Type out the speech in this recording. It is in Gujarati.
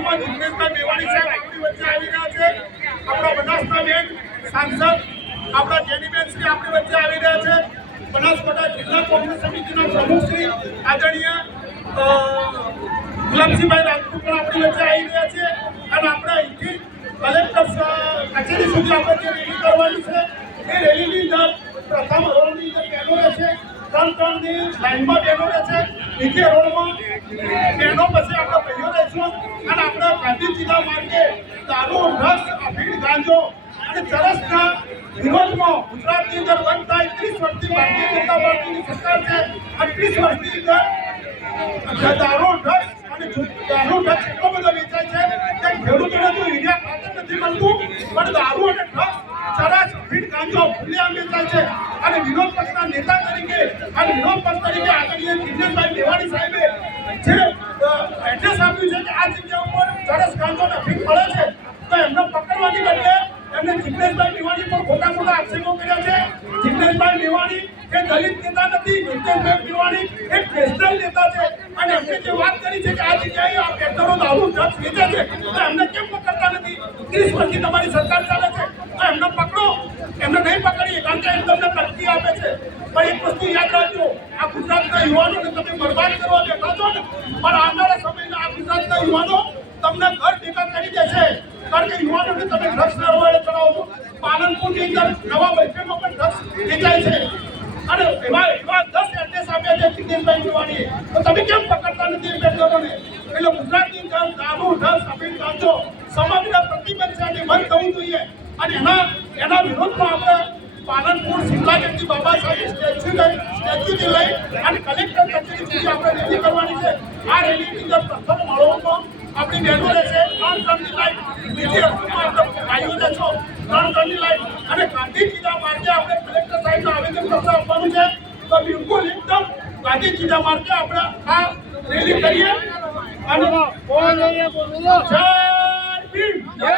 કાર્યક્રમમાં જિગ્નેશભાઈ મેવાણી સાહેબ આપણી વચ્ચે આવી રહ્યા છે. આપણા બનાસના બેન સાંસદ આપણા જેનીબેન શ્રી આપણી વચ્ચે આવી રહ્યા છે. બનાસકાંઠા જિલ્લા કોંગ્રેસ સમિતિના પ્રમુખ શ્રી આદરણીય ગુલાબસિંહભાઈ રાજપૂત પણ આપણી વચ્ચે આવી રહ્યા છે. અને આપણે અહીંથી કલેક્ટર કચેરી સુધી આપણે જે રેલી કરવાની છે એ રેલીની અંદર પ્રથમ રોડની અંદર બહેનો રહેશે, ત્રણની લાઈનમાં બહેનો રહેશે, બીજે રોડમાં બહેનો પછી આપણે ભાઈઓ રહીશું. અને આપણે ગાંધીજીના માર્ગે દારૂ, ડ્રગ્સ, અફીણ, ગાંજો અને ચરસના વિરોધમાં ગુજરાતની અંદર બંધ થાય 30 વર્ષથી ભારતીય જનતા પાર્ટીની સરકાર છે. 38 વર્ષની અંદર દારૂ, ડ્રગ્સ અને એટલો બધો વેચાય છે કે ખેડૂતોને તો ઇન્ડિયા ખાતર નથી મળતું, પણ દારૂ અને ડ્રગ્સ, ચરસ, અફીણ, ગાંજો ખુલ્લેઆમ વેચાય છે. અને વિરોધ પક્ષના નેતા તરીકે અને વિરોધ પક્ષ તરીકે આદરણીય જિગ્નેશભાઈ મેવાણી સાહેબે જે એડ્રેસ આપ્યું છે કે આ જગ્યા ઉપર ચરસ, ગાંજો અને અફીણ મળે છે, તો એમને પકડવાની બદલે એમને જિગ્નેશભાઈ મેવાણી પર ખોટા આક્ષેપો કર્યા છે. જિગ્નેશભાઈ મેવાણી એ દલિત નેતા નથી, જિગ્નેશભાઈ મેવાણી એક નેશનલ નેતા છે. અને એમને જે વાત કરી છે કે આ જગ્યાએ આ પેટ્રોલ, દારૂ, ડ્રગ્સ વેચે છે, તો એમને કેમ પકડતા નથી? 30 વર્ષથી તમારી સરકાર ચાલે છે, તો એમને પકડો. એમને નહીં પકડીએ કારણ કે એમ તમને તરક્કી આપે છે. પણ એક વસ્તુ યાદ રાખજો, આ ગુજરાતના યુવાનોને તમે બરબાદ કરવા બેઠા છો ને, પણ આવનારા સમયમાં આ ગુજરાતના યુવાનો તમને ઘર ભેગા કરી દેશે. કારણ કે યુવાનોને તમે ડ્રગ્સના રવાડે ચડાવો છો. પાલનપુરની અંદર નવા બૈઠકમાં પણ ડ્રગ્સ વેચાય છે. અને એવા 10 એડ્રેસ આપ્યા છે જિગ્નેશભાઈ મેવાણીએ, તો તમે કેમ પકડતા નથી પેટ્રોલોને? એટલે ગુજરાતની અંદર દારૂ, ડ્રગ્સ, અફીણ, ગાંજો સમગ્ર પ્રતિબંધ છે અને બંધ થવું જોઈએ. અને એના વિરોધમાં આપણે પાલનપુર શિમલાગઢથી બાબા સાહેબ સ્ટેચ્યુથી લઈ અને કલેક્ટર કચેરી સુધી આપણે રેલી કરવાની છે. આ રેલીની અંદર પ્રથમ માળોમાં આપણી બહેનો રહેશે, 3-3ની લાઈન, બીજી અસુમાં આપણે ભાઈઓ રહેશો, 3-3ની લાઈન. અને ગાંધીજીના માર્ગે આપણે કલેક્ટર સાહેબને આવેદનપત્ર આપવાનું છે. તો બિલકુલ એકદમ ગાંધીજીના માર્ગે આપણે આ રેલી કરીએ. અને જય ભીમ, જય